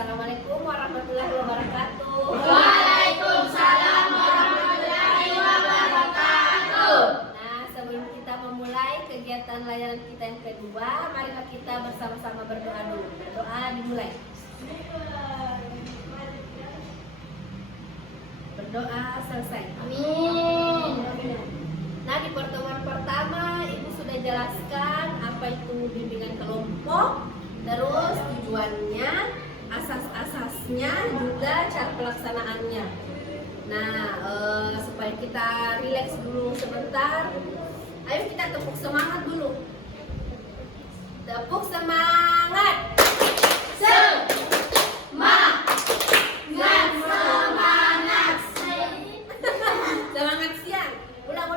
Assalamualaikum warahmatullahi wabarakatuh. Waalaikumsalam warahmatullahi wabarakatuh. Nah, sebelum kita memulai kegiatan layanan kita yang kedua, marilah kita bersama-sama berdoa dulu. Berdoa dimulai. Berdoa selesai. Amin. Nah, di pertemuan pertama Ibu sudah jelaskan apa itu bimbingan kelompok, terus tujuannya, asas-asasnya, juga cara pelaksanaannya. Nah, supaya kita rileks dulu sebentar, ayo kita tepuk semangat dulu. Tepuk semangat. Semangat siang. Ulang.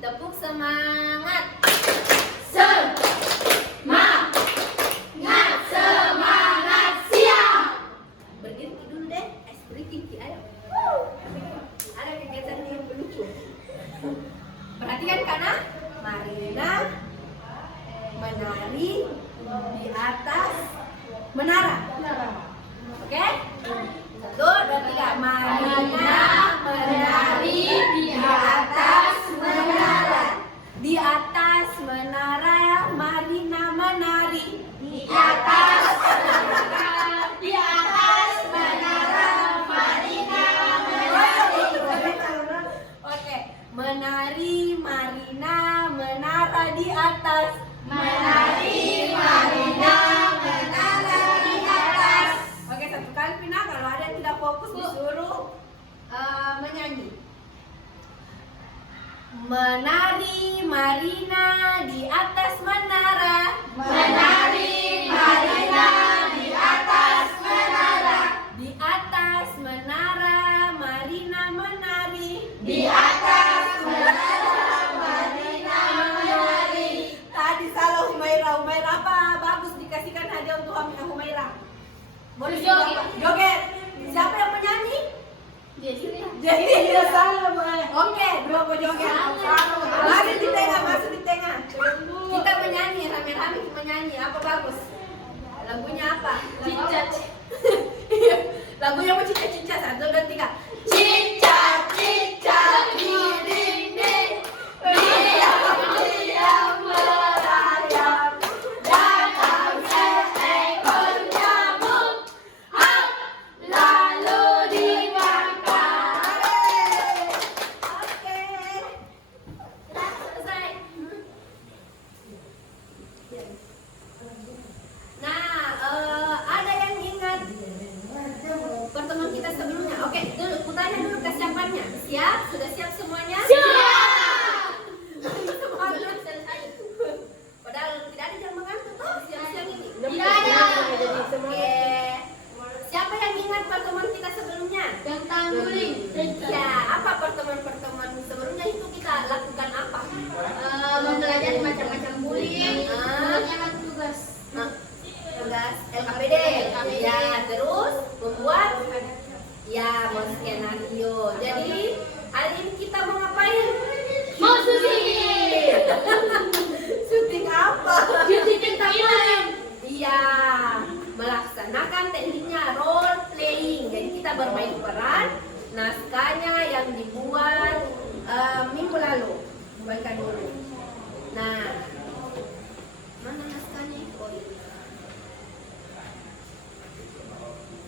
Tepuk semangat. Semangat siang. Berdiri dulu deh. Breathing, ayo. Ada kegiatan yang lucu. Perhatikan karena Marina menari di atas menara. Oke? 1, 2, 3. Marina menari di atas menara. Di atas menara Marina menari. Di atas menara Marina menari. Oke, menari Marina menara di atas. Menari Marina menara di atas. Oke, satu kali Pina, kalau ada yang tidak fokus disuruh menyanyi. Menari Marina di atas menara. Menari Marina di atas menara. Di atas menara Marina menari. Di atas menara Marina menari. Tadi salah Humaira. Humaira apa? Bagus, dikasihkan hadiah untuk Humaira. Boleh Joget. Joget. Siapa yang menyanyi? Jadi dia salah. Oke, dua joget. Masih di tengah. Kita menyanyi, rame-rame menyanyi. Apa bagus? Lagunya apa? Cicat. Lagunya apa? Cicat. 1, 2, 3. Cicak di dinding, diam merayap, datang seekor nyamuk, lalu dimakan. Oke. Selesai. Nah, ada yang ingat pertemuan kita sebelumnya? Oke, dulu kutanya dulu kesiapannya. Siap? Sudah siap semuanya? Semangat. Padahal tidak ada yang mengantuk tuh siang-siang ini. Tidak ada. Oke. Siapa yang ingat pertemuan kita sebelumnya? Tentang guling. Ya, apa pertemuan sebelumnya itu kita lakukan apa? Mempelajari macam-macam bullying, mengerjakan tugas. Nah, tugas LKPD. Ya, terus membuat skenario. Jadi hari ini kita mau ngapain? Mau syuting. Syuting apa? Syuting tentang bullying. Iya, melaksanakan tekniknya role playing. Jadi kita bermain peran. Naskahnya yang dibuat minggu lalu. Bacakan dulu. Nah, mana naskahnya itu? Oh, ini.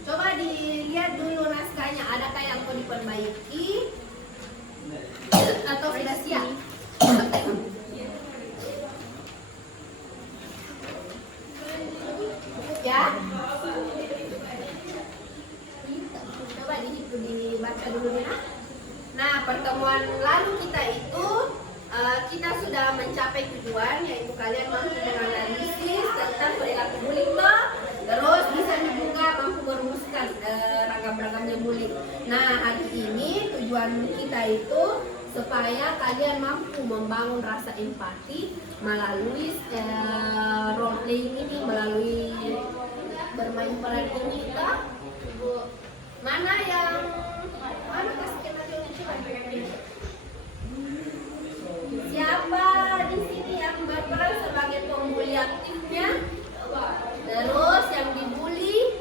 Coba dilihat dulu naskahnya. Adakah yang mau diperbaiki atau sudah siap? Ya. Coba dibaca dulu ya. Nah, pertemuan lalu kita itu kita sudah mencapai tujuan, yaitu kalian mampu menganalisis tentang perilaku bullying, terus bisa juga mampu merumuskan ragam-ragamnya bullying. Nah, hari ini tujuan kita itu supaya kalian mampu membangun rasa empati melalui role playing ini, melalui bermain peran ini. Mana skenario-nya coba? Siapa di sini yang berperan sebagai pembuli aktifnya? Terus yang dibully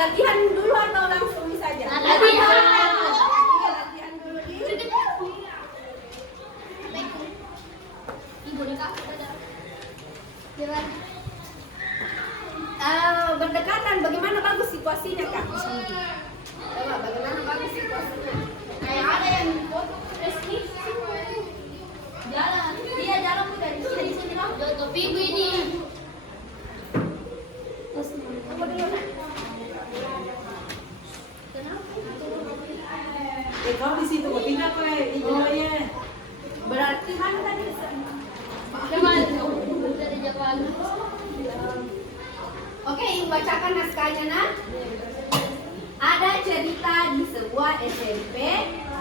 latihan dulu atau langsung saja? Latihan. Latihan dulu di. Ibu nikah ada. Jalan. Berdekatan, bagaimana bagus situasinya kak? Coba, bagaimana bagus situasinya? Kayak ada yang foto Reski. Jalan. Dia jalan udah di sini lah. Tapi gue ini. Tunggu dulu nak. Kau di situ, kau pindah ke itu ya. Berarti mana tadi? Jalan. Dari Jawa. Oke, bacakan naskahnya nak. Ada cerita di sebuah SMP,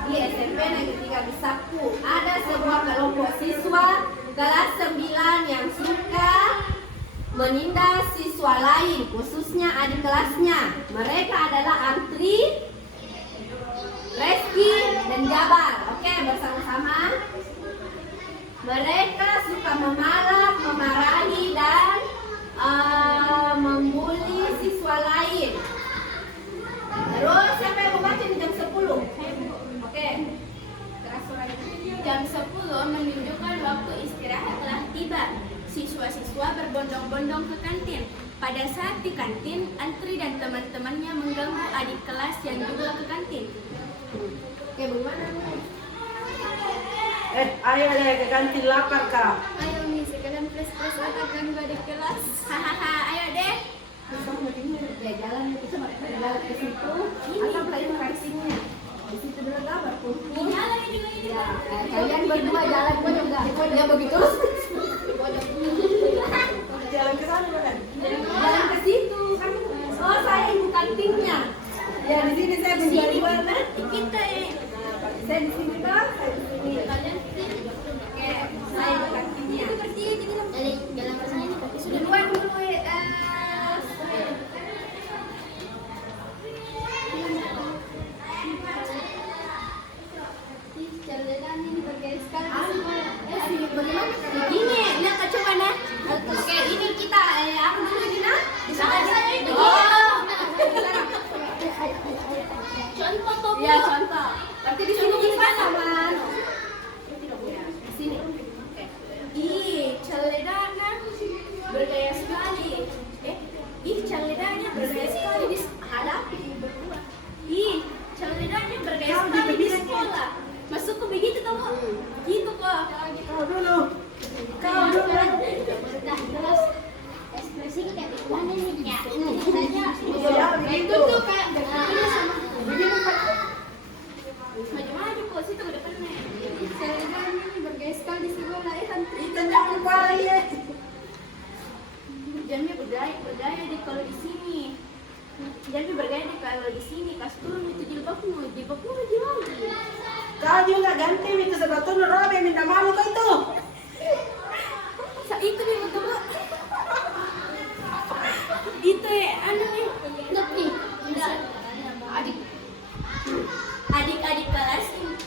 di SMP Negeri 3 Bisapu. Ada sebuah kelompok siswa kelas 9 yang suka menindas siswa lain, khususnya adik kelasnya. Mereka adalah Antri, Reski, dan Jabar. Oke, bersama-sama. Mereka suka memalak, memarahi, dan membuli siswa lain. Terus siapa yang membaca di jam 10? Oke. Keras suaranya. Jam 10 menunjukkan waktu istirahat telah tiba. Siswa-siswa berbondong-bondong ke kantin. Pada saat di kantin, Antri dan teman-temannya mengganggu adik kelas yang juga ke kantin. Oke, bagaimana? Ayo deh ke kantin lapar kak. Ayo nih, sekarang pres-pres akan ganggu adik kelas. Hahaha, ayo deh. Ya jalan itu jalan ke situ. Atau kalian racingnya? Di situ dulu nggak berkumpul. Jalan juga ini. Ya, kalian berdua jalan gue juga. Ya begitu. Jalan ke sana kan? Jalan ke situ kan. Oh saya ibu kantinnya. Ya di sini saya berdua kan. Kita Saya di sini kan. Saya di sini. kalian Oke, saya ibu kantinnya. jalan ke sana ini tapi sudah Duluan dulu jalan ini bergaris sekali. bagaimana? Begini, lihat Kak, coba nah. Oke, ini kita aku dulu ini nah. Bisa aja. Oh. Contoh toh. Iya, contoh. Berarti di sini kita sama di sini. Oke. Ih, celedanya bergaya sekali. Ih, celedanya bergaya sekali di hadapi berdua. Ih, celedanya bergaya sekali di sekolah. Masuk ke begitu toh, gitu kok. Kau dulu. Kau dulu. Nah, terus ekspresi kita mana nih ya? Ya, begitu. Itu tuh kayak maju-maju kok situ ke depannya. Celedanya ini bergaya sekali di sekolah ya Antri. Tendang kepala ya. Jamnya bergaya di kalau di sini. Jamnya bergaya di kalau di sini. Pas turun itu jilbabmu lagi lagi. Kau juga ganti itu sebetulnya Robe minta malu kau itu. Itu nih betul. Itu ya anu nih. Tapi adik-adik kelas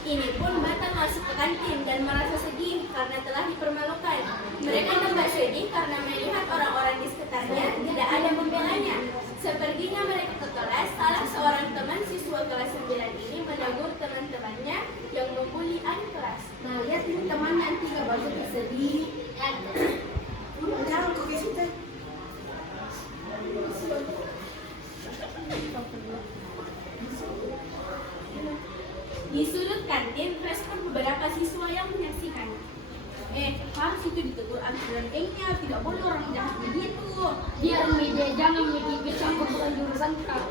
ini pun batal masuk ke kantin dan merasa sedih karena telah dipermalukan. Mereka tambah sedih karena melihat orang-orang di sekitarnya tidak ada membelanya. Sepertinya mereka ke kelas, salah seorang teman siswa kelas 9 ini menegur teman-temannya yang membuli adik kelas. Nah, lihat ini teman nanti nggak bagus sedih. Jangan kau ke situ. Di sudut kantin, respon beberapa siswa yang menyaksikan. Harus itu ditegur aturan nya, tidak boleh orang jahat begitu. Biar media jangan media campur bukan jurusan kau.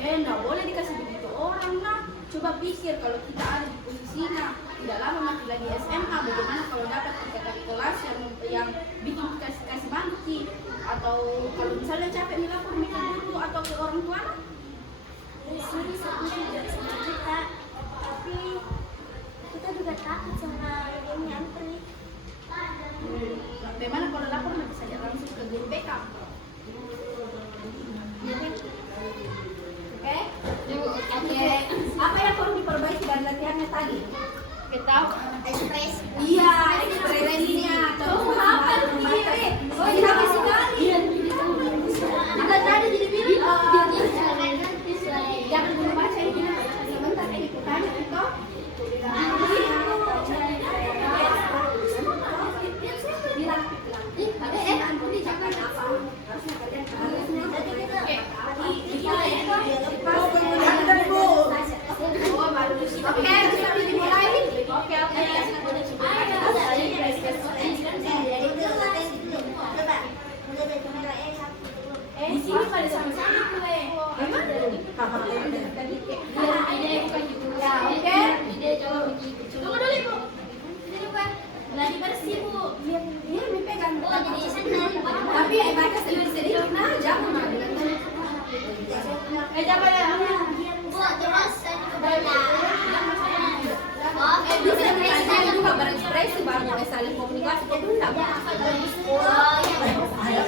Nggak boleh dikasih begitu orang lah. Coba pikir kalau kita ada di posisinya, tidak lama masih lagi SMA, bagaimana kalau dapat kakak kelas yang bikin kasih bangki, atau kalau misalnya capek melapor minta guru atau ke orang tua. Sorry, setuju sama kita, tapi kita juga takut sama ini Antri. Bagaimana kalau lapor nanti saja langsung ke guru BK? Oke. Apa yang perlu diperbaiki dari latihannya tadi? Kita Ekspres. Iya, ekspresinya. Oh, apa tuh? Oh, iya sekali. Kita tadi jadi di sini pada sama-sama kue. Emang? Ya, ide bukan gitu. Ya, oke. Ide jawab begitu. Tunggu dulu, Ibu. Ini bukan. Lagi bersih, Bu. Iya, mi pegang. Oh, jadi senang. Tapi baca sedikit-sedikit nah, jangan mah bilang. Jangan ya. Bu, terus saya juga belajar. Oh, Bisa kita juga berekspresi baru mulai saling komunikasi. Kok dulu enggak bisa dari sekolah. oh iya.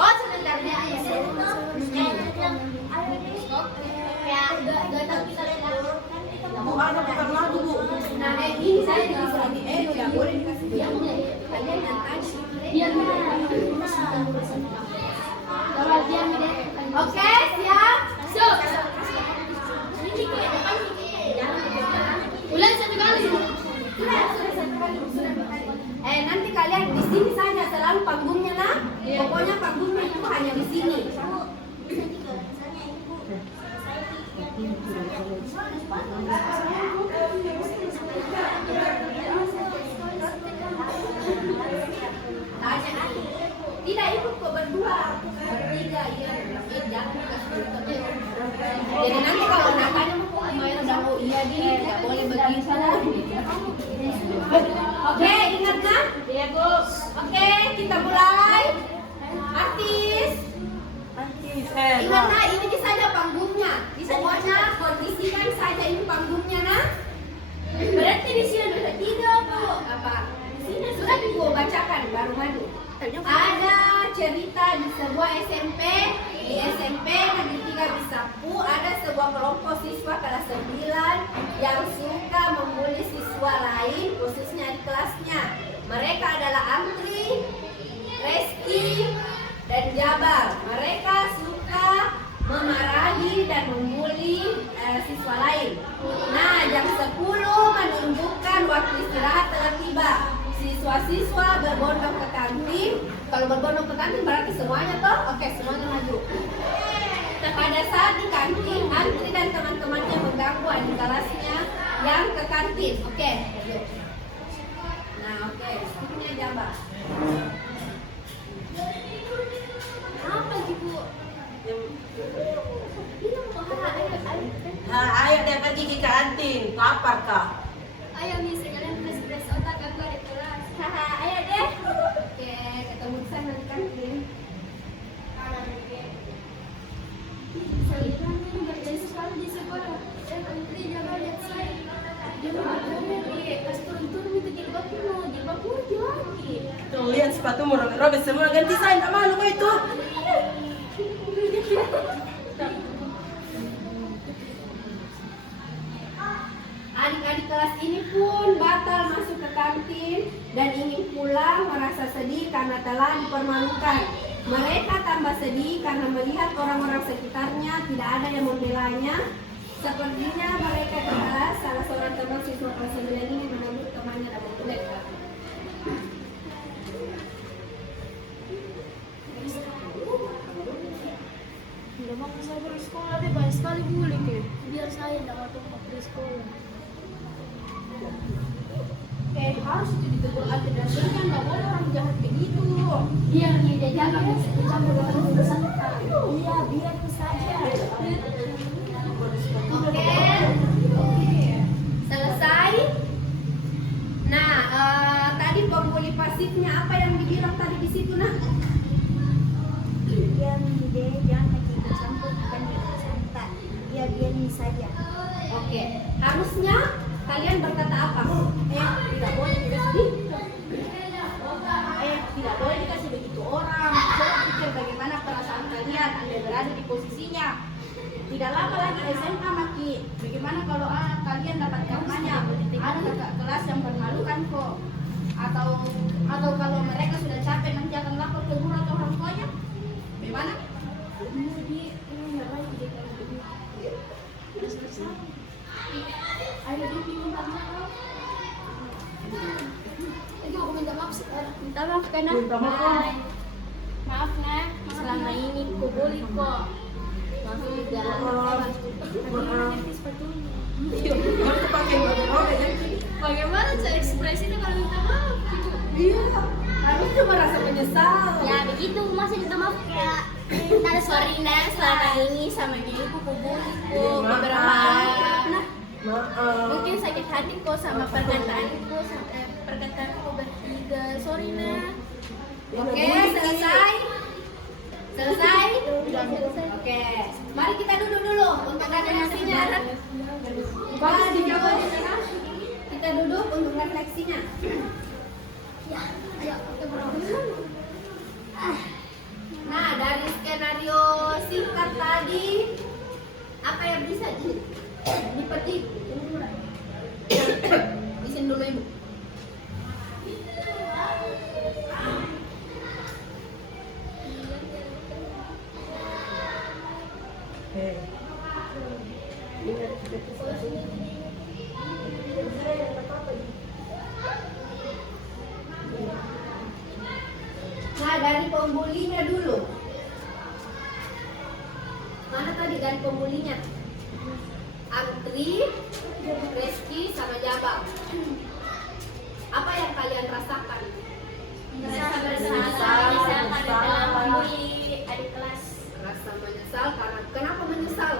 Oh, sebenarnya ayah. Ya, udah tahu kita lihat. Bu, ada bukan lagu, Bu. Nah, ini saya dikasih lagi udah boleh dikasih dia. Kalian yang tadi. Biar kalau dia Oke, siap. Siap. Ini kue depan ulang satu kali. Nanti kalian di sini saja selalu panggungnya nah. Pokoknya panggungnya itu hanya di sini. Tanya tidak ikut kok berdua, bertiga iya. Jangan dikasih tahu. Jadi nanti kalau nakanya mau main udah mau iya gini, tidak boleh begitu. Oke, ingat kan? Iya, Bu. Oke, kita mulai. Artis. Ingat nah, ini saja panggungnya. Pokoknya kondisikan saja ini panggungnya nah. Berarti di sini ada tidak, Bu. Apa? Di sini sudah ibu bacakan baru maju. Ada cerita di sebuah SMP. Di SMP Negeri 3 Bisapu ada sebuah kelompok siswa kelas 9 yang suka membuli siswa lain khususnya di kelasnya. Mereka adalah Amri, Reski, dan Jabar. Mereka suka memarahi dan membuli siswa lain. Nah, jam 10 menunjukkan waktu istirahat telah tiba. Siswa-siswa berbondong ke kantin. Kalau berbondong ke kantin berarti semuanya toh? Oke, semuanya maju. Pada saat di kantin, Antri dan teman-temannya mengganggu adik kelasnya yang ke kantin. Oke, maju. Nah, oke, ini Jabar. Apa sih, Bu? Bilang kok Ayo dia pergi ke kantin. Lapar kah? ayo nih sekalian fresh otak aku ada kelas. Haha, ayo deh. Oke, ketemu di sana di kantin. Saya ini berjasa sekali di sekolah. Antri jangan lihat saya. Jangan lihat pas turun-turun itu jilbab putih lagi. Tuh, lihat sepatumu robek semua. Ganti saya, tak malu kau itu. Adik-adik kelas ini pun batal masuk ke kantin dan ingin pulang merasa sedih karena telah dipermalukan. Mereka tambah sedih karena melihat orang-orang sekitarnya tidak ada yang membelanya. Sepertinya mereka ke kelas, salah seorang teman siswa kelas 9 ini menemukan temannya dan membulekan. Tidak mau saya bersekolah deh, banyak sekali bully ke. Biar saya tidak mau tempat bersekolah. Harus itu ditegur administrasi kan nggak boleh orang jahat begitu. Biar dia jangan campur dengan urusan kita. Iya, biar saja. Oke, selesai. Nah, tadi pembuli pasifnya apa yang dibilang tadi di situ nah? Diam, Dede, jangan kita campur bukan kita. Ya, biarin saja. Oke, harusnya kalian berkata apa? Tidak boleh dikasih. Tidak boleh dikasih begitu orang. Coba pikir bagaimana perasaan kalian Anda berada di posisinya. Tidak lama lagi SMA Maki. Bagaimana kalau kalian dapat kamarnya? Ada kakak kelas yang bermalukan kok. Atau kalau mereka sudah capek nanti akan lapor ke guru atau orang tuanya. Bagaimana? Ayo minta maaf. Aku minta maaf sekarang. Minta maaf karena Minta maaf. Maaf nah, selama ini ku bully kok. Maaf juga. Kau tuh pakai robek ya? Bagaimana cara ekspresinya kalau minta maaf? Iya, harusnya merasa menyesal. Ya, begitu. Masih minta maaf ya. Sorry Nah, selama ini sama dia aku bully beberapa mungkin sakit hati kok sama perkataanku bertiga. Sorry Nah. Oke, selesai. Selesai? Oke. Mari kita duduk dulu untuk refleksinya. Bagus dijawab di sana. Kita duduk untuk refleksinya. Ya, ayo kita berdoa. Nah, dari skenario singkat tadi, apa yang bisa dipetik? Izin dulu Ibu. Nah, dari pembulinya dulu. Mana tadi dari pembulinya? Antri, Reski, sama Jabang. Apa yang kalian rasakan? Merasa bersalah karena telah membuli adik kelas. Rasa menyesal karena kenapa menyesal?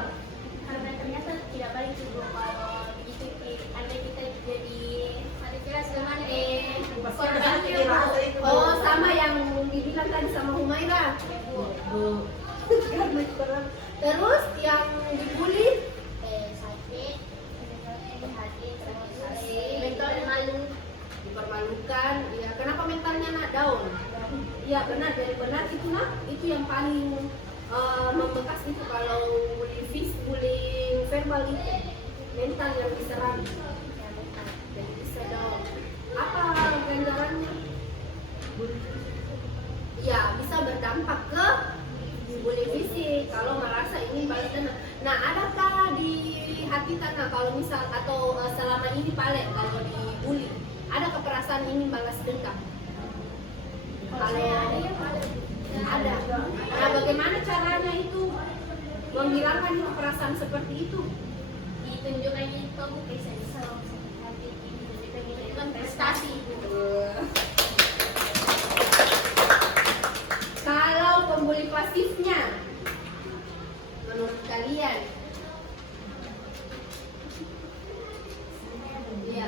Karena ternyata tidak baik juga kalau begitu andai kita jadi adik kelas dengan korban. Oh, sama yang dibilang tadi sama Humaira. Terus yang dibully Sakit, mental malu. dipermalukan. Ya, kenapa mentalnya nak down? Ya benar, dari benar itu nak, itu yang paling membekas itu kalau bullying verbal itu mental yang diserang, jadi bisa down. Apa ganjarannya? Ya bisa berdampak ke bullying fisik kalau merasa ini balas dendam. Nah, adakah di hati Tana kalau misal atau selama ini Pale kalau dibully ada keperasaan ini balas dendam? Kalau ada. Nah, bagaimana caranya itu menghilangkan perasaan seperti itu? Ditunjukkan itu aku bisa sakit hati itu kan prestasi. Kalau pembuli pasifnya, menurut kalian? Iya.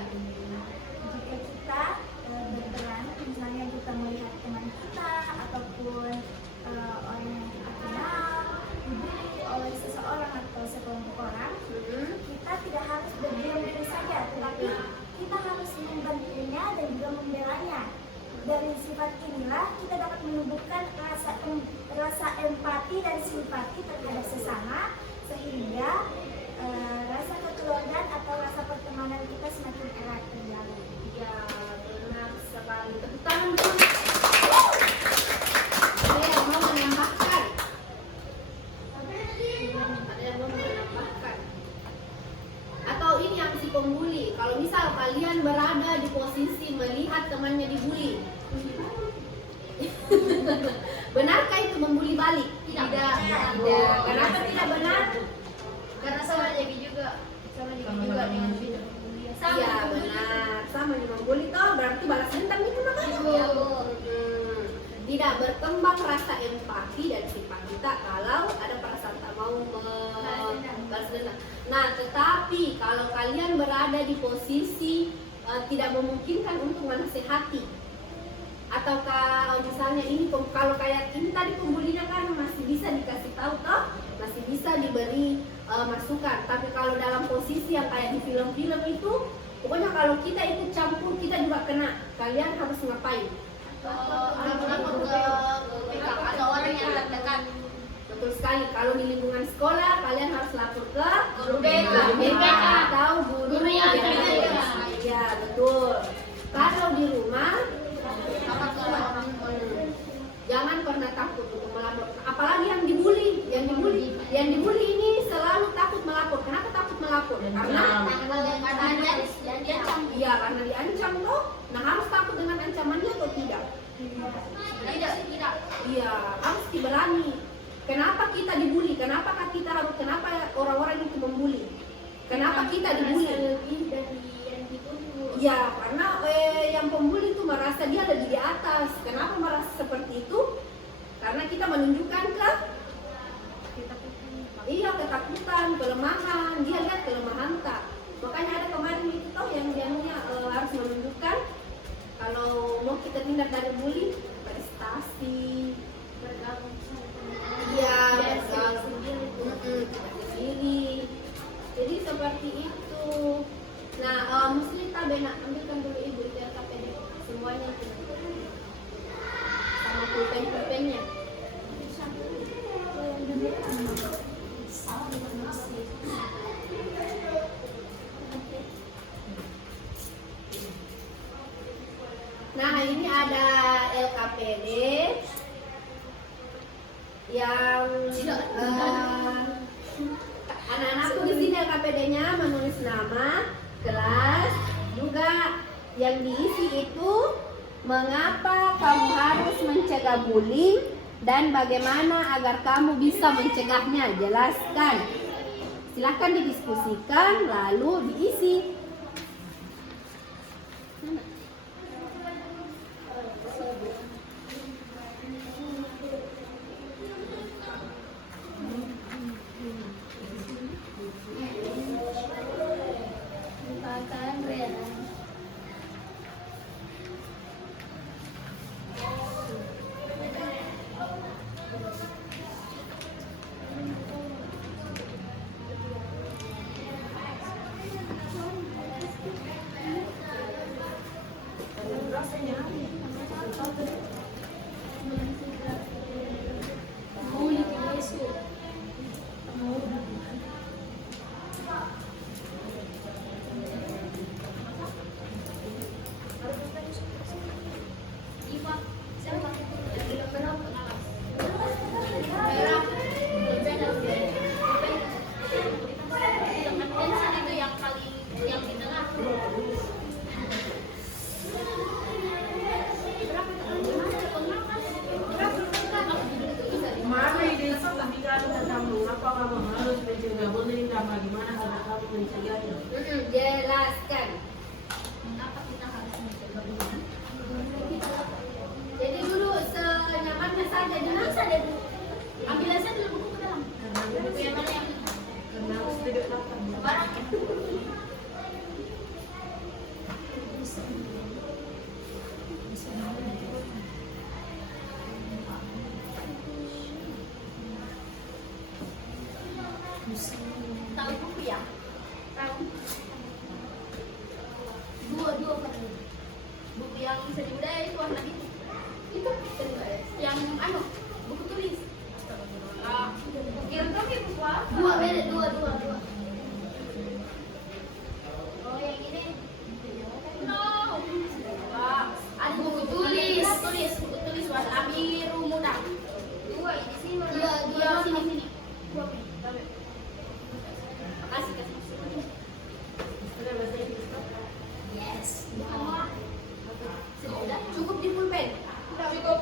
Jika kita berperan, misalnya kita melihat teman kita ataupun orang yang kita kenal dibully oleh seseorang atau sekelompok orang, kita tidak harus berdiam diri saja, tetapi kita harus membantunya dan juga membelanya. Dari sifat inilah kita dapat menumbuhkan rasa empati dan simpati terhadap sesama, sehingga rasa kekeluargaan atau rasa pertemanan kita semakin erat terjalin. Ya, benar sekali. Tepuk tangan dulu. Ada yang mau menambahkan? Ada yang mau menambahkan? Atau ini yang si pembuli, kalau misal kalian berada di posisi melihat temannya dibully, benarkah itu membuli balik? Tidak. Kenapa tidak benar? Karena sama jadi juga dengan video. Iya benar, sama dengan membuli toh berarti balas dendam itu namanya. Tidak berkembang rasa empati dan simpati kita kalau ada perasaan tak mau balas dendam. Nah, tetapi kalau kalian berada di posisi tidak memungkinkan untuk menasihati, ataukah misalnya ini kalau kayak ini tadi pembulinya kan masih bisa dikasih tahu toh, masih bisa diberi masukan. Tapi kalau dalam posisi yang kayak di film-film itu, pokoknya kalau kita ikut campur kita juga kena. Kalian harus ngapain? Lapor ke atau orang yang terdekat. Betul sekali. Kalau di lingkungan sekolah kalian harus lapor ke Guru BK atau guru yang ya betul. Kalau di rumah jangan pernah takut untuk melapor. Apalagi yang dibully ini selalu takut melapor. Kenapa takut melapor? Karena diancam toh. Nah, harus takut dengan ancamannya atau tidak? Tidak. Iya, harus berani. Kenapa kita dibully? Kenapa orang-orang itu membuli? Kenapa kita dibully? Lebih dari yang dituduh. Ya, karena yang pembuli itu merasa dia lebih di atas. Kenapa merasa seperti itu? Karena kita menunjukkan ke nak ambilkan dulu ibu itu LKPD semuanya itu sama pulpen-pulpennya. Nah, ini ada LKPD yang anak-anakku di sini LKPD-nya menulis nama, kelas, juga yang diisi itu mengapa kamu harus mencegah bullying dan bagaimana agar kamu bisa mencegahnya. Jelaskan. Silahkan didiskusikan lalu diisi. Mari diskusikan tentang mengapa kamu harus mencegah bullying dan bagaimana agar kamu mencegahnya. Jelaskan. Mengapa kita harus mencegah bullying? Jadi dulu senyamannya saja Jangan saja dulu. Ambil aja dulu buku ke dalam. Buku yang mana yang Karena harus duduk lapang. sebarang. Tahu buku ya? Tahu. Dua katanya. Buku yang seni budaya itu warna biru. Itu seni budaya. Yang buku tulis. Kira kamu buku apa? Dua beda, dua. Oh yang ini. No. Ada buku tulis warna biru muda. Dua ini sih. Dua sini. Dua. Kasih. Sudah bahasa Inggris kan? Yes. Sudah cukup di pulpen. Tidak cukup.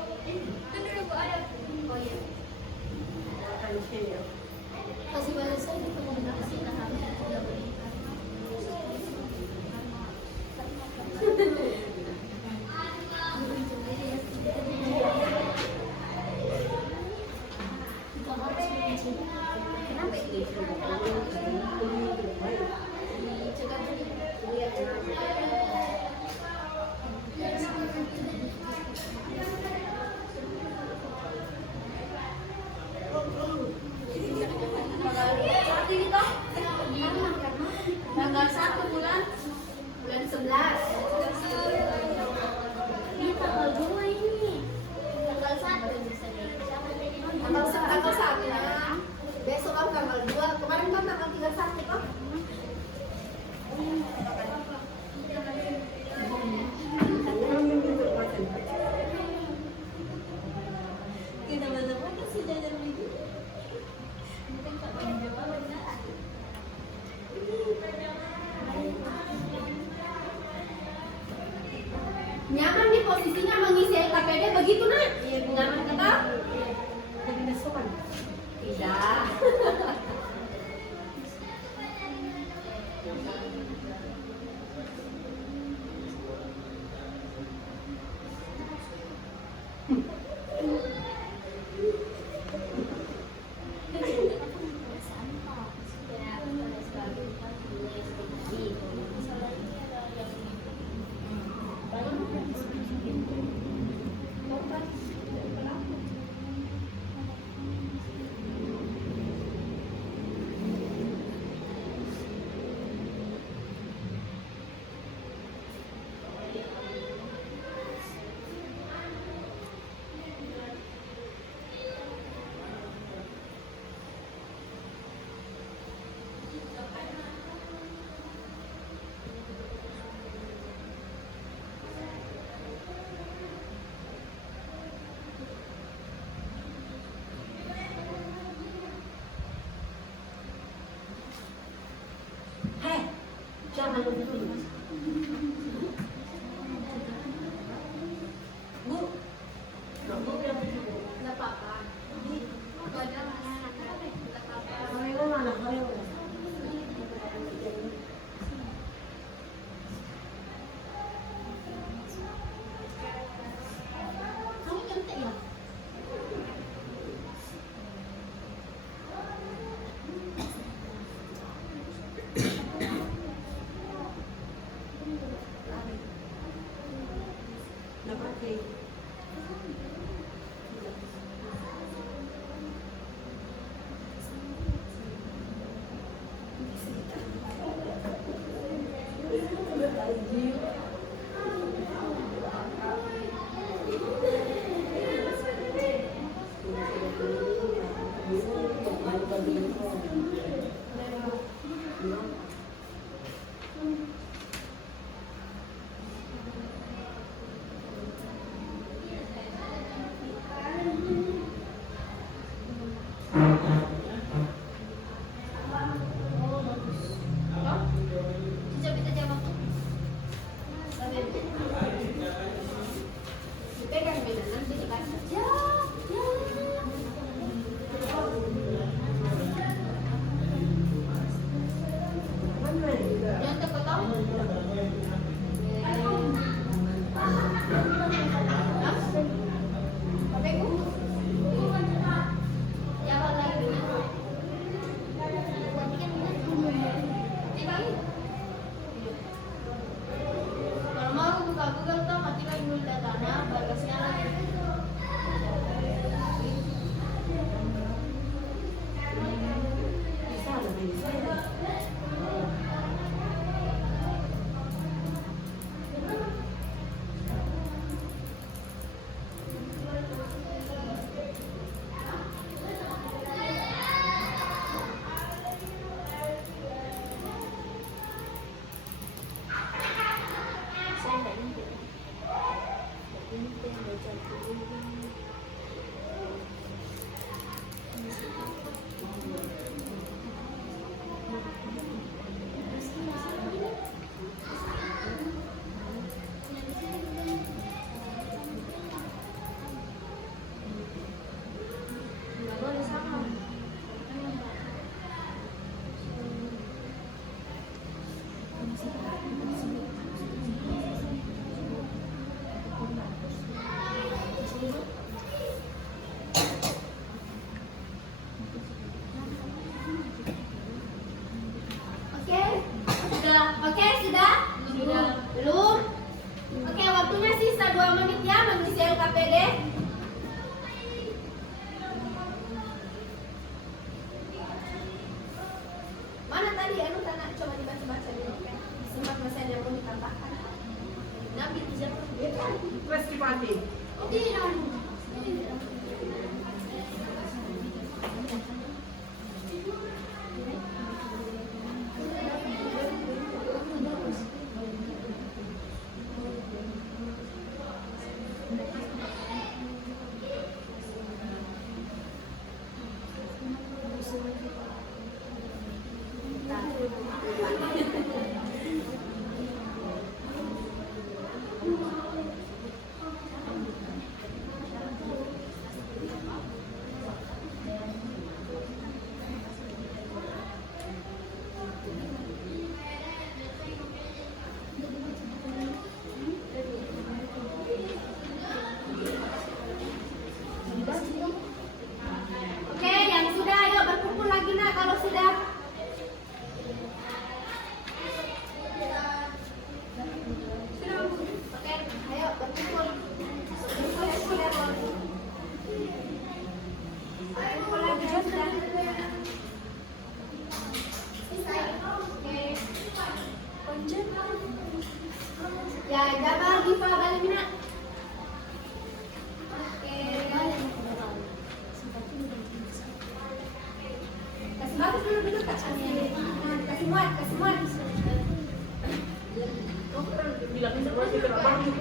Kan dulu aku ada. Oh iya. Akan share. Kasih balas saya di komunikasi tahap tidak boleh. Kenapa itu? Dicegah bullying. Tanggal 1 bulan 11. ini tanggal 2 ini. Tanggal 1 bisa nih. Tanggal 1 ya. Besok kan tanggal 2. Kemarin kan tanggal 31 kan? Kita bersama kasih jajan itu. Mungkin tak menjawab benar. Nyaman di posisinya mengisi LKPD begitu nak? Iya, nyaman kata? Jadi nesokan. Tidak. hangat itu. Bu, bu yang itu. Nggak apa-apa. Itu aja mana anak-anak. Nggak apa-apa. Karyawan mana? Karyawan. Kamu cantik ya? Nggak pakai. Cicap itu jawab tuh. Dipegang beda nanti dikasih. Ya, ya. Mana ini? Yang terpotong. Apa itu? Jawab lagi dulu. Kalau mau buka Google tuh matikan dulu datanya, bagasinya lagi. Bisa ada bisa. Saya nggak ingat. Nggak baca dulu. Nggak boleh sama. Oke, sudah. Oke, sudah? Sudah. Belum? Oke, waktunya sisa 2 menit ya mengisi LKPD. Mana tadi anu tanah coba dibaca-baca dulu. Sempat masih ada yang mau ditambahkan. Nabi siapa? Wes Kipati. Oh, tidak. Oke, yang sudah ayo berkumpul lagi nak kalau sudah. Sudah, oke, ayo berkumpul. Berkumpul ya, Bos. Berkumpul lagi ya, sudah. Oke. Ya, jaga Diva Balimina. Oke. Kasih bagus dulu Kak. Kasih muat, kasih muat. Bilang semua sih kenapa gitu?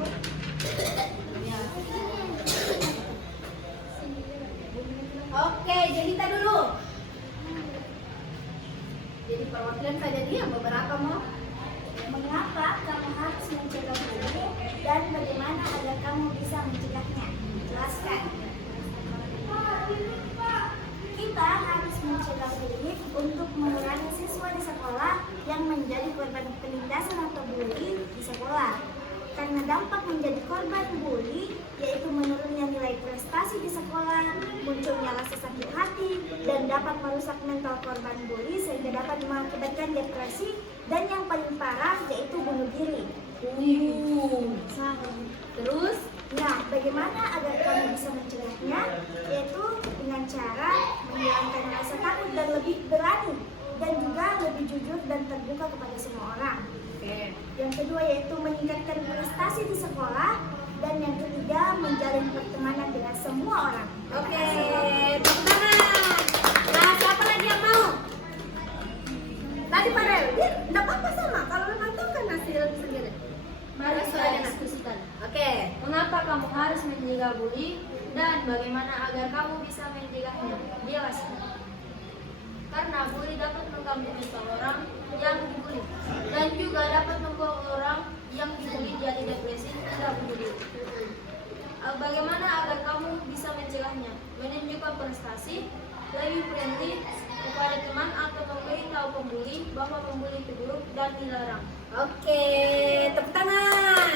Oke, Jelita dulu. Jadi perwakilan saja dia beberapa mau. Mengapa kamu harus mencegah bullying dan bagaimana agar kamu bisa mencegahnya? Jelaskan. Kita harus mencegah bullying untuk mengurangi siswa di sekolah yang menjadi korban penindasan atau bully di sekolah. Karena dampak menjadi korban bully yaitu menurunnya nilai prestasi di sekolah, munculnya rasa sakit hati, dan dapat merusak mental korban bully sehingga dapat mengakibatkan depresi dan yang paling parah yaitu bunuh diri. Terus, Nah, bagaimana agar kamu bisa mencegahnya? Yaitu dengan cara menghilangkan rasa takut dan lebih berani, dan juga lebih jujur dan terbuka kepada semua orang. oke. Yang kedua yaitu meningkatkan prestasi di sekolah, dan yang ketiga menjalin pertemanan dengan semua orang. Oke, tepuk tangan. Nah, siapa lagi yang mau? Tadi Farel, dia enggak apa-apa sama. Kalau memang tahu kan hasil sendiri. Mari kita diskusikan. Oke. Mengapa kamu harus mencegah bully dan bagaimana agar kamu bisa mencegahnya? Jelaskan. Karena bully dapat mengganggu mental orang yang dibully dan juga dapat membawa orang yang dibully jadi depresi tidak bunuh diri. Bagaimana agar kamu bisa mencegahnya? Menunjukkan prestasi, lebih friendly kepada teman atau memberitahu pembuli bahwa pembuli itu buruk dan dilarang. Oke, tepuk tangan.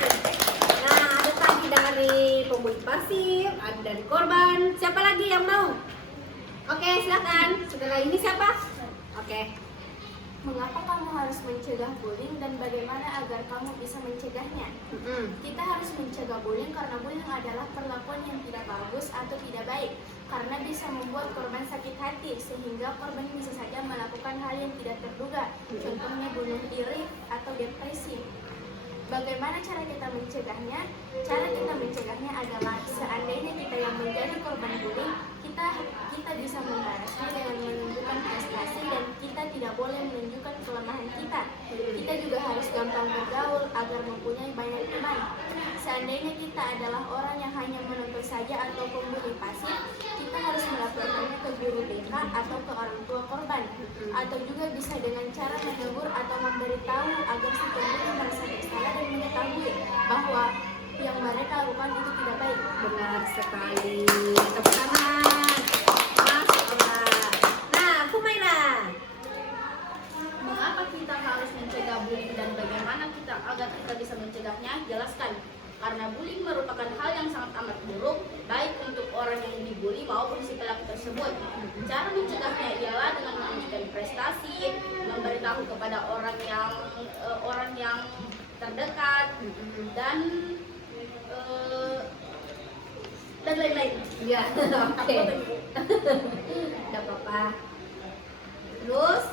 Nah, ada tadi dari pembuli pasif, ada dari korban. Siapa lagi yang mau? Oke, silakan. Setelah ini siapa? Oke. Mengapa kamu harus mencegah bullying dan bagaimana agar kamu bisa mencegahnya? Kita harus mencegah bullying karena bullying adalah perlakuan yang tidak bagus atau tidak baik karena bisa membuat korban sakit hati sehingga korban bisa saja melakukan hal yang tidak terduga, contohnya bunuh diri atau depresi. Bagaimana cara kita mencegahnya? Cara kita mencegahnya adalah seandainya kita yang menjadi korban bullying, kita bisa membalasnya dengan menunjukkan prestasi dan kita tidak boleh menunjukkan kelemahan kita. Kita juga harus gampang bergaul agar mempunyai banyak teman. Seandainya kita adalah orang yang hanya menonton saja atau pembuli pasif, kita harus melaporkannya ke guru BK atau ke orang tua korban. Atau juga bisa dengan cara menegur atau memberitahu agar si pembuli merasa bersalah dan mengetahui bahwa yang mereka lakukan itu tidak baik. Benar sekali. Tepuk tangan. Masyaallah. Nah, Kumaira. Mengapa kita harus mencegah bullying dan bagaimana kita agar kita bisa mencegahnya? Jelaskan. Karena bullying merupakan hal yang sangat amat buruk, baik untuk orang yang dibully maupun si pelaku tersebut. Cara mencegahnya ialah dengan menunjukkan prestasi, memberitahu kepada orang yang terdekat dan lain-lain. Ya, oke. Tidak apa-apa. Terus,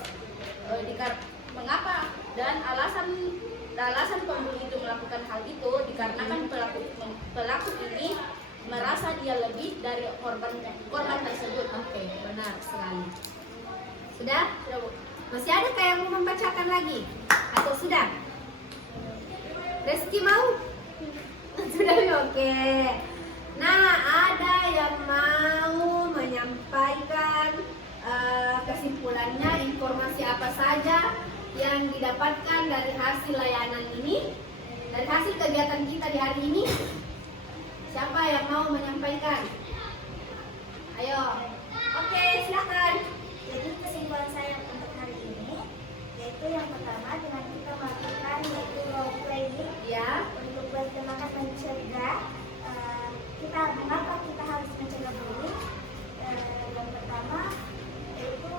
mengapa dan alasan pembuli itu melakukan hal itu dikarenakan pelaku ini merasa dia lebih dari korban tersebut. oke, benar sekali. Sudah? Sudah, Bu. Masih ada kayak yang mau membacakan lagi? Atau sudah? Reski mau? Sudah, oke. Nah, ada yang mau menyampaikan kesimpulannya, informasi apa saja yang didapatkan dari hasil layanan ini, dari hasil kegiatan kita di hari ini. Siapa yang mau menyampaikan? Ayo. Oke, silakan. Jadi kesimpulan saya untuk hari ini yaitu yang pertama dengan kita melakukan yaitu role playing Ya. untuk bagaimana mencegah mengapa kita harus mencegah bullying. Yang pertama yaitu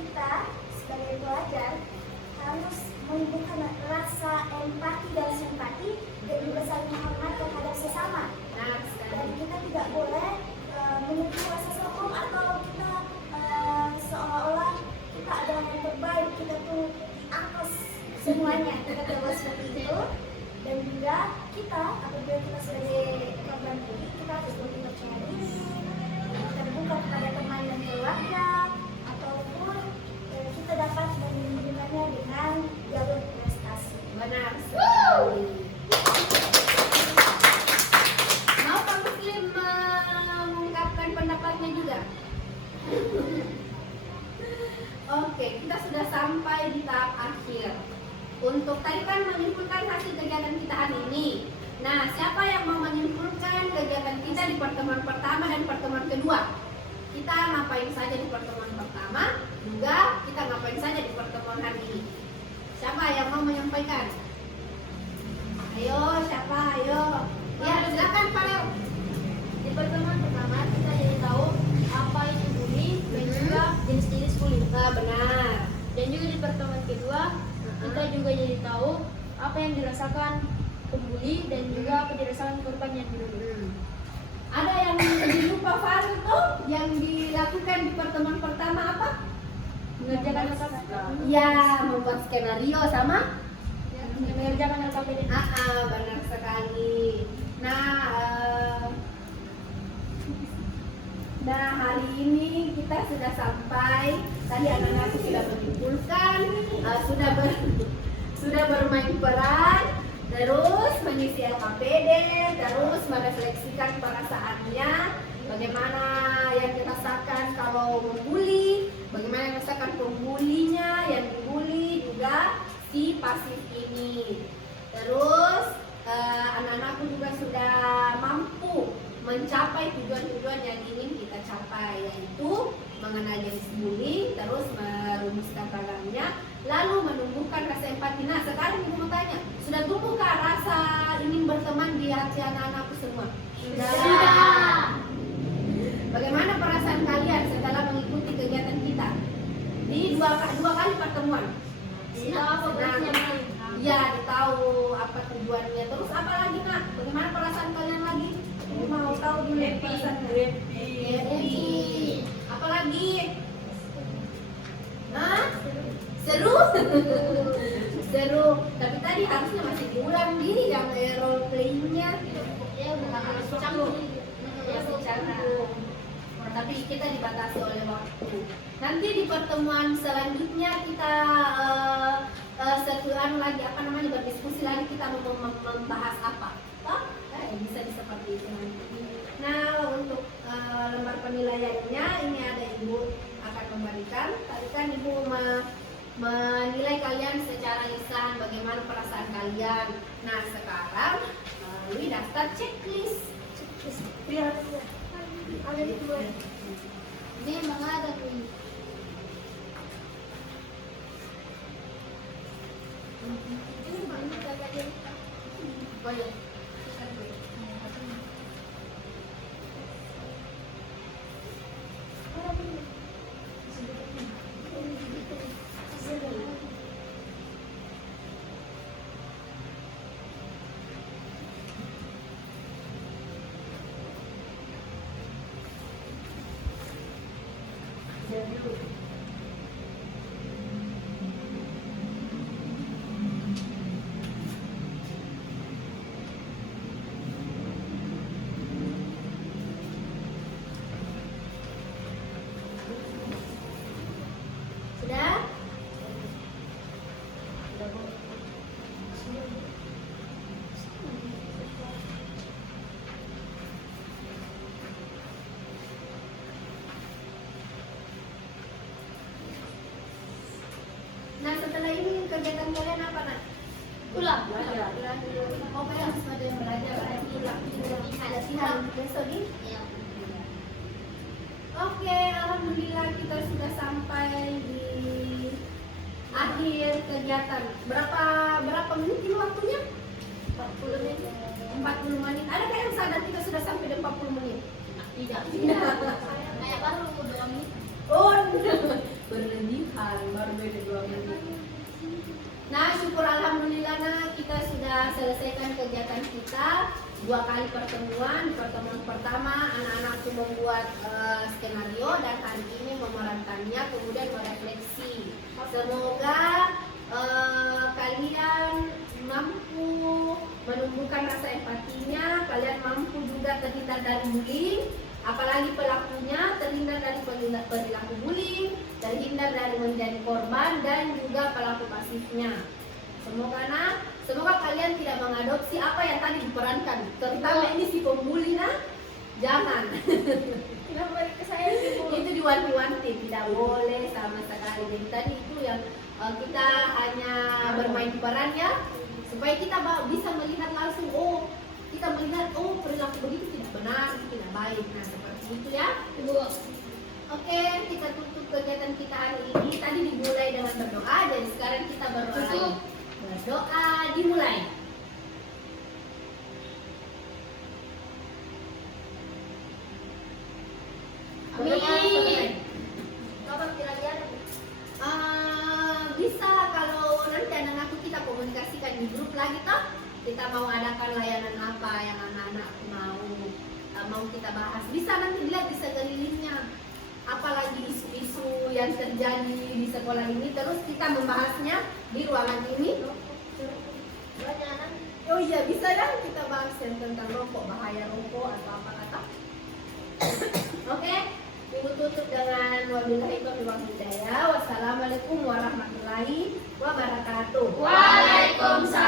kita sebagai pelajar harus menunjukkan rasa empati dan simpati dan juga saling menghormat terhadap sesama. Nah, Dan kita tidak boleh memiliki rasa sombong atau kita seolah-olah kita adalah yang terbaik, kita tuh di atas semuanya, kita tidak seperti itu. Dan juga kita, apabila kita sebagai korban bully, kita harus lebih percaya diri, terbuka kepada teman dan keluarga, ataupun kita dapat menunjukkannya dengan jalur prestasi. benar sekali. Mau Pak Muslim mengungkapkan pendapatnya juga? Oke, kita sudah sampai di tahap akhir. untuk tadi kan menyimpulkan hasil kegiatan kita hari ini. Nah, siapa yang mau menyimpulkan kegiatan kita di pertemuan pertama dan pertemuan kedua? Kita ngapain saja di pertemuan pertama, juga kita ngapain saja di pertemuan hari ini? Siapa yang mau menyampaikan? Ayo, siapa? Ayo. Ya, silakan Pak Leo. Di pertemuan pertama kita jadi tahu apa itu bullying dan juga jenis-jenis bullying. Nah, benar. Dan juga di pertemuan kedua kita juga jadi tahu apa yang dirasakan pembuli dan juga apa yang dirasakan korban yang dibully. Ada yang lupa Faru tuh yang dilakukan di pertemuan pertama apa? Mengerjakan Ya, membuat skenario sama mengerjakan LKPD. benar sekali. Nah, hari ini kita sudah sampai. Tadi anak-anak sudah menyimpulkan, sudah bermain peran, terus mengisi LKPD, terus merefleksikan perasaannya, bagaimana yang dirasakan kalau membuli, bagaimana yang dirasakan pembulinya, yang dibully juga si pasif ini. Terus anak-anakku juga sudah mampu mencapai tujuan-tujuan yang ingin kita capai, yaitu mengenal jenis bullying, terus merumuskan programnya, lalu menumbuhkan rasa empati. Nah, sekarang ibu mau tanya, sudah tumbuhkah rasa ingin berteman di hati anak-anakku semua? Sudah. Bagaimana perasaan kalian setelah mengikuti kegiatan kita di dua kali pertemuan? Ya, tahu apa tujuannya. Terus apa lagi nak? Bagaimana perasaan kalian lagi? Ibu mau tahu dulu perasaan. Happy. Apa lagi? Hah? Seru? Seru. Tapi tadi harusnya masih diulang diri yang role playingnya. Ya, harus canggung. Masih canggung. Tapi kita dibatasi oleh waktu. Nanti di pertemuan selanjutnya kita berdiskusi lagi kita mau membahas apa. Bisa seperti itu nanti. Nah, untuk lembar penilaiannya ini ada ibu akan memberikan. Tadi kan ibu menilai kalian secara lisan bagaimana perasaan kalian. Nah, sekarang melalui daftar checklist. Ada di dua. Ini emang ada tuh. Ini banyak kagak Banyak. Sudah? Nah, setelah ini kegiatan kalian apa, Nak? Ulang. Oh, kalian harus ada yang belajar, berarti ulang. Ada sidang besok nih? Ya. Oke, alhamdulillah kita sudah sampai di akhir kegiatan. Berapa menit ini waktunya? 40 menit. 40 menit. Adakah yang sadar kita sudah sampai di 40 menit? Tidak. Kayak baru 2 menit. Oh, berlebihan, baru beda 2 menit. Nah, syukur alhamdulillah kita sudah selesaikan kegiatan kita. 2 kali pertemuan. Di pertemuan pertama anak-anakku membuat skenario dan hari ini memerankannya, kemudian merefleksi. Semoga kalian mampu menumbuhkan rasa empatinya, kalian mampu juga terhindar dari bullying, apalagi pelakunya terhindar dari perilaku bullying, terhindar dari menjadi korban dan juga pelaku pasifnya. Semoga kalian tidak mengadopsi apa yang tadi diperankan, terutama ini si pembuli, jangan. Kenapa ke saya ibu? Itu diwanti-wanti, tidak boleh sama sekali. Jadi tadi itu yang kita hanya bermain peran ya, supaya kita bisa melihat langsung, kita melihat perilaku begitu tidak benar, tidak baik. Nah seperti itu ya Ibu. Oke, kita tutup kegiatan kita hari ini. Tadi dimulai dengan berdoa, dan sekarang kita berdoa lagi. Berdoa dimulai. Amin. Kapan kira-kira? Bisa kalau nanti anak-anak kita komunikasikan di grup lagi toh. Kita mau adakan layanan apa yang anak-anak mau kita bahas. Bisa nanti dilihat di sekelilingnya. Apalagi isu-isu yang terjadi di sekolah ini, terus kita membahasnya di ruangan ini. Oh iya, bisa ya kita bahas yang tentang rokok, bahaya rokok atau apa kata. Oke, Ibu tutup dengan wabillahi taufiq wal hidayah. Wassalamualaikum warahmatullahi wabarakatuh. Waalaikumsalam.